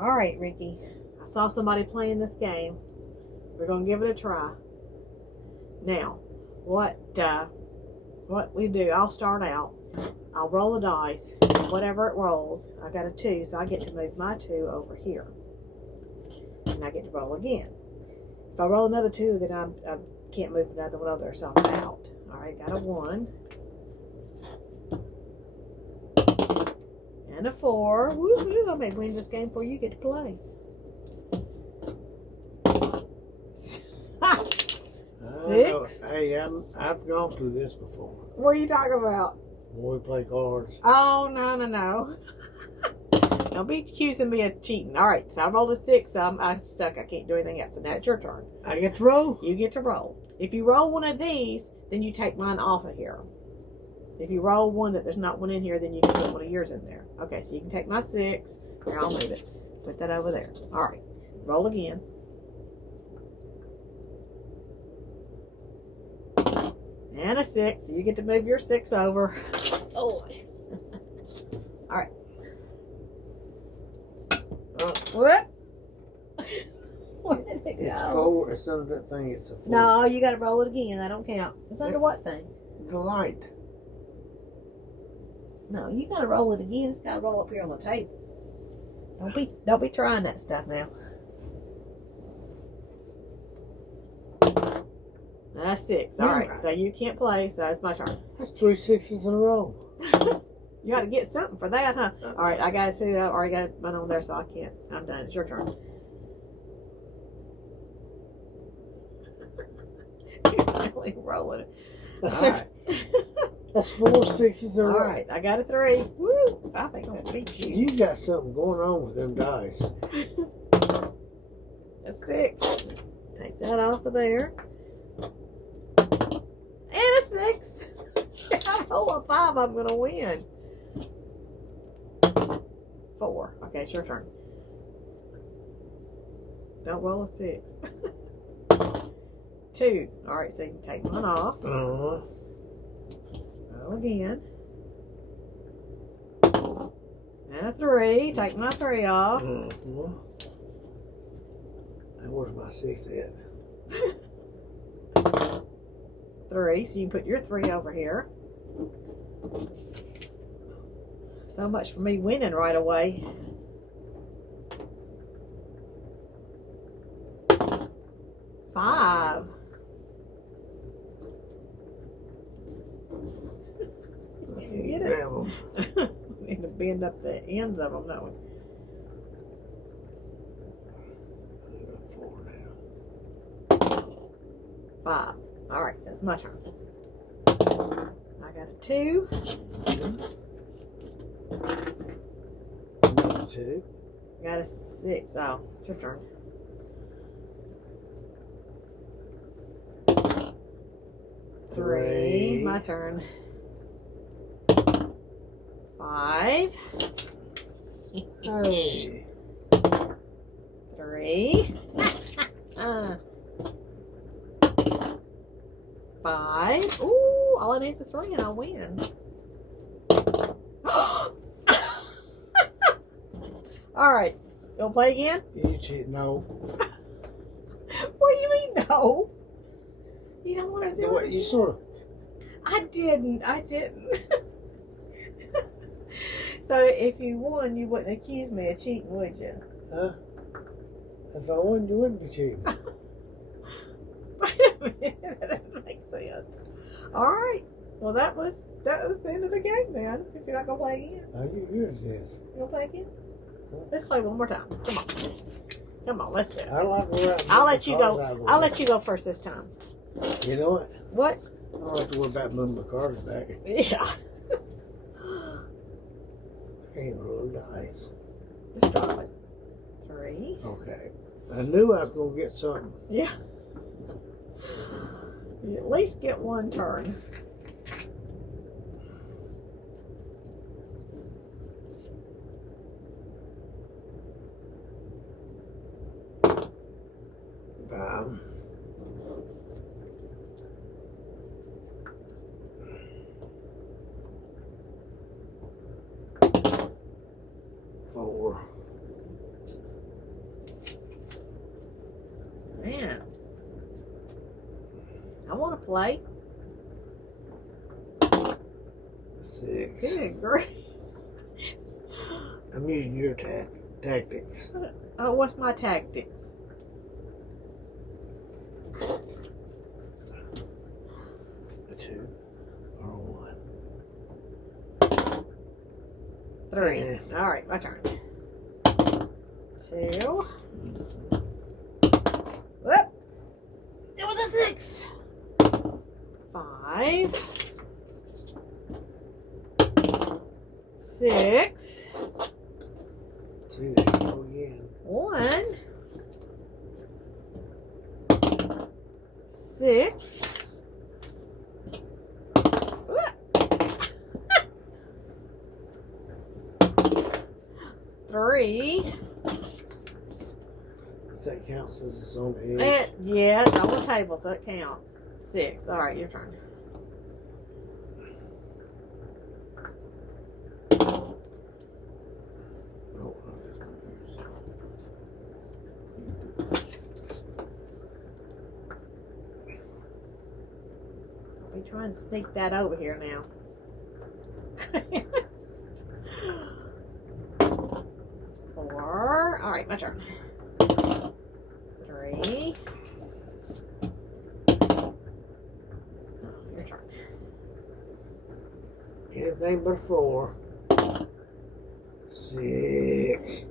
All right, Ricky. I saw somebody playing this game. We're gonna give it a try. Now, what we do? I'll start out. I'll roll the dice. Whatever it rolls, I got a 2, so I get to move my 2 over here, and I get to roll again. If I roll another 2, then I can't move another one over there, so I'm out. All right, got a 1 and a 4. Woohoo! I may win this game before you get to play. Six. Hey, I've gone through this before. What are you talking about? When we play cards. Oh, no. Don't be accusing me of cheating. All right, so I rolled a 6. So I'm stuck. I can't do anything else. So now it's your turn. I get to roll? You get to roll. If you roll one of these, then you take mine off of here. If you roll one that there's not one in here, then you can put one of yours in there. Okay, so you can take my 6. Here, I'll move it. Put that over there. All right, roll again. And a 6. So you get to move your 6 over. Oh. All right. What? Where did it go? It's 4. It's under that thing. It's a 4. No, you got to roll it again. That don't count. It's under what thing? The light. No, you got to roll it again. It's got to roll up here on the table. Don't be trying that stuff now. That's 6. All right, so you can't play, so it's my turn. That's 3 6s in a row. You got to get something for that, huh? All right, I got it too. I already got one on there, so I can't. I'm done. It's your turn. You're really rolling it. That's 6. Right. That's 4 6s in a row. All right, I got a 3. Woo! I think I'm gonna beat you. You got something going on with them dice. That's 6. Take that off of there. And a 6. If I roll a 5, I'm gonna win. 4. Okay, it's your turn. Don't roll a 6. 2. All right, so you can take one off. Uh-huh. Roll again. And a 3. Take my 3 off. Uh-huh. And where's my 6 at? 3. So you can put your 3 over here. So much for me winning right away. 5. Get it? Need to bend up the ends of them, don't we? I got 4 now. 5. All right, that's my turn. I got a 2. Another 2. Got a 6. Oh, it's your turn. 3. My turn. 5. Hey. 3. 5. Ooh, all I need is a 3 and I'll win. All right. You want to play again? You cheat? No. What do you mean, no? You don't want to do it? You sort of. I didn't. So if you won, you wouldn't accuse me of cheating, would you? Huh? If I won, you wouldn't be cheating. Wait a minute. That doesn't make sense. All right. Well, that was the end of the game then. If you're not gonna play again. How you good at this? You gonna play again? Let's play one more time. Come on, let's do it. I like to worry. I'll let you go. I'll let you go first this time. You know what? What? I don't have to worry about moving my cards back. Yeah. I can't roll dice. Just drop it. 3. Okay. I knew I was gonna get something. Yeah. You at least get one turn. Bam. Four. play. 6. Good grief. I'm using your tactics. Oh, what's my tactics? A 2 or a 1. 3. Yeah. All right, my turn. 2. Whoop. It was a 6. 5. 6. See, there you go again. 1. 6. Three. That counts as its own edge. Yeah, it's on the table, so it counts. 6. All right, your turn. Oh, I guess my ears. We trying to sneak that over here now. 4. All right, my turn. 3. Oh, your turn. Anything but a 4. 6.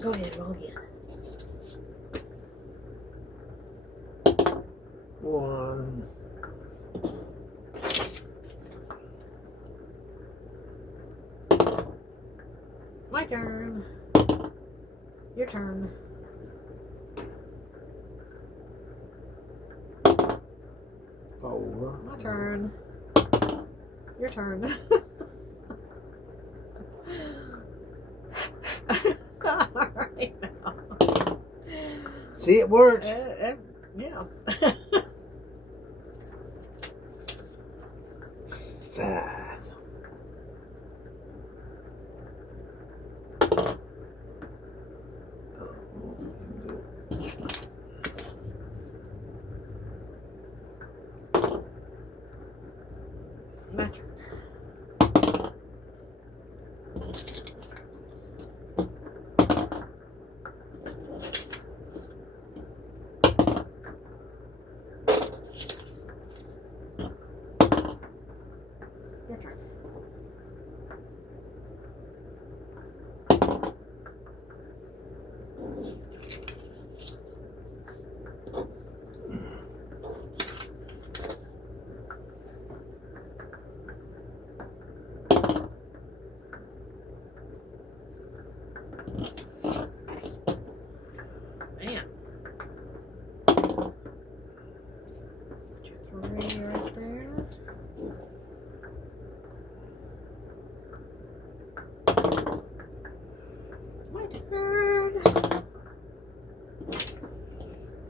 Go ahead, roll again. 1. My turn. Your turn. 4. My turn. Your turn. All right now. See, it worked. Yeah. 5. My turn. Your turn. Man. Put your 3 right there. My turn.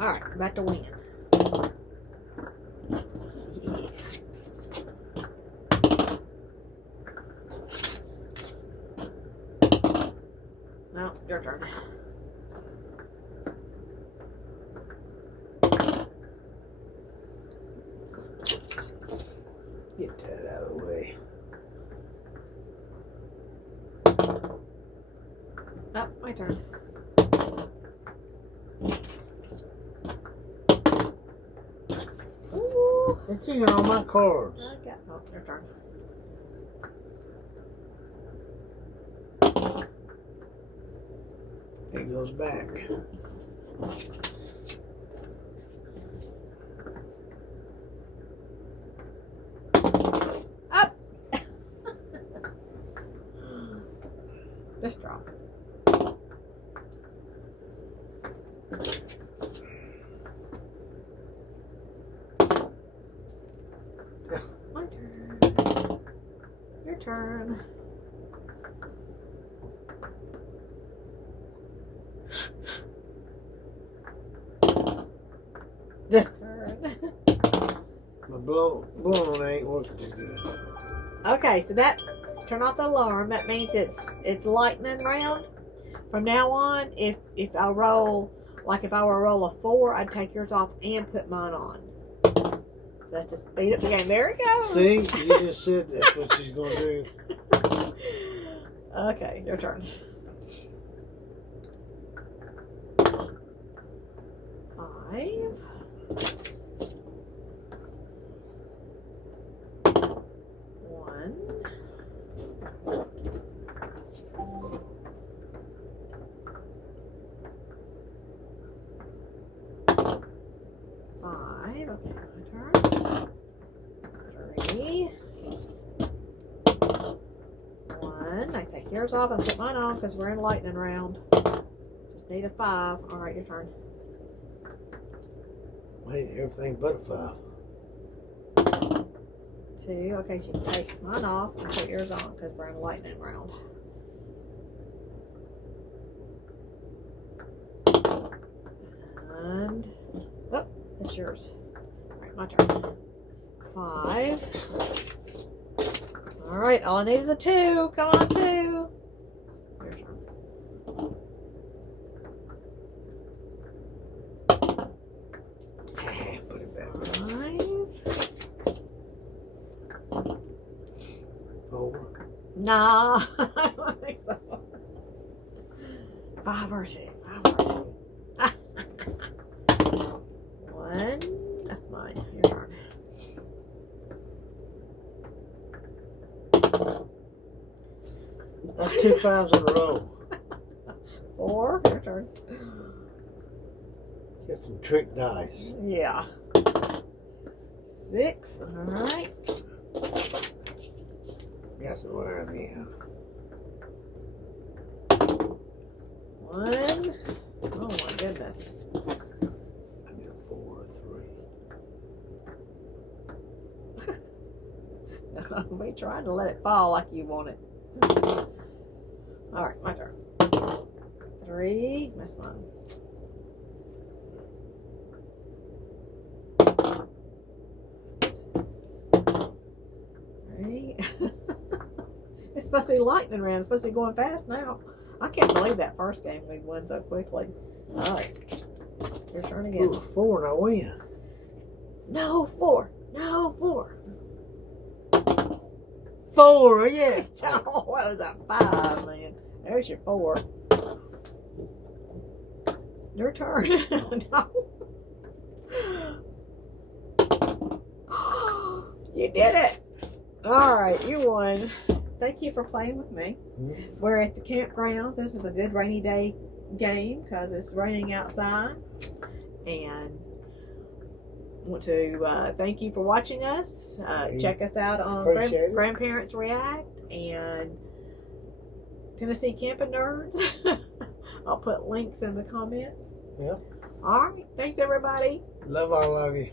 All right, back to win. Yeah. No, your turn. Get that out of the way. Oh, my turn. Ooh. They're taking all my cards. I got, oh, your turn. It goes back. Up. Just drop it. My turn. Your turn. Yeah. Turn. My blown ain't working too good. Okay, so that turn off the alarm. That means it's lightning round. From now on, if I roll Like if I were to roll a 4, I'd take yours off and put mine on. Let's just speed up the game. There it goes. See, you just said that's what she's gonna do. Okay, your turn. 5. 1. 5. Okay, my turn. 3. 1. I take yours off and put mine on because we're in lightning round. Just need a 5. All right, your turn. Wait, everything but a 5. 2. Okay, so you take mine off and put yours on because we're in lightning round. And oh, that's yours. All right, my turn. 5. All right, all I need is a 2. Come on, 2. Your turn. 4. Nah, I don't think so. 5 or 2. 5 or 2. 1. That's mine. Your turn. That's 2 5s in a row. 4. Your turn. Get some trick dice. Yeah. 6. All right. Guess where in the end. 1. Oh my goodness. I need a 4 or 3. We trying to let it fall like you want it. All right, my turn. 3. Miss mine. 3. It's supposed to be lightning round. It's supposed to be going fast now. I can't believe that first game we won so quickly. All right, your turn again. Ooh, 4 and I win. No 4. No 4. 4, yeah. Oh, what was that 5, man? There's your 4. Your turn. No. You did it. All right, you won. Thank you for playing with me. Mm-hmm. We're at the campgrounds. This is a good rainy day game because it's raining outside. And want to thank you for watching us. Check us out on Grandparents React and Tennessee Camping Nerds. I'll put links in the comments. Yep. All right. Thanks, everybody. Love all of you.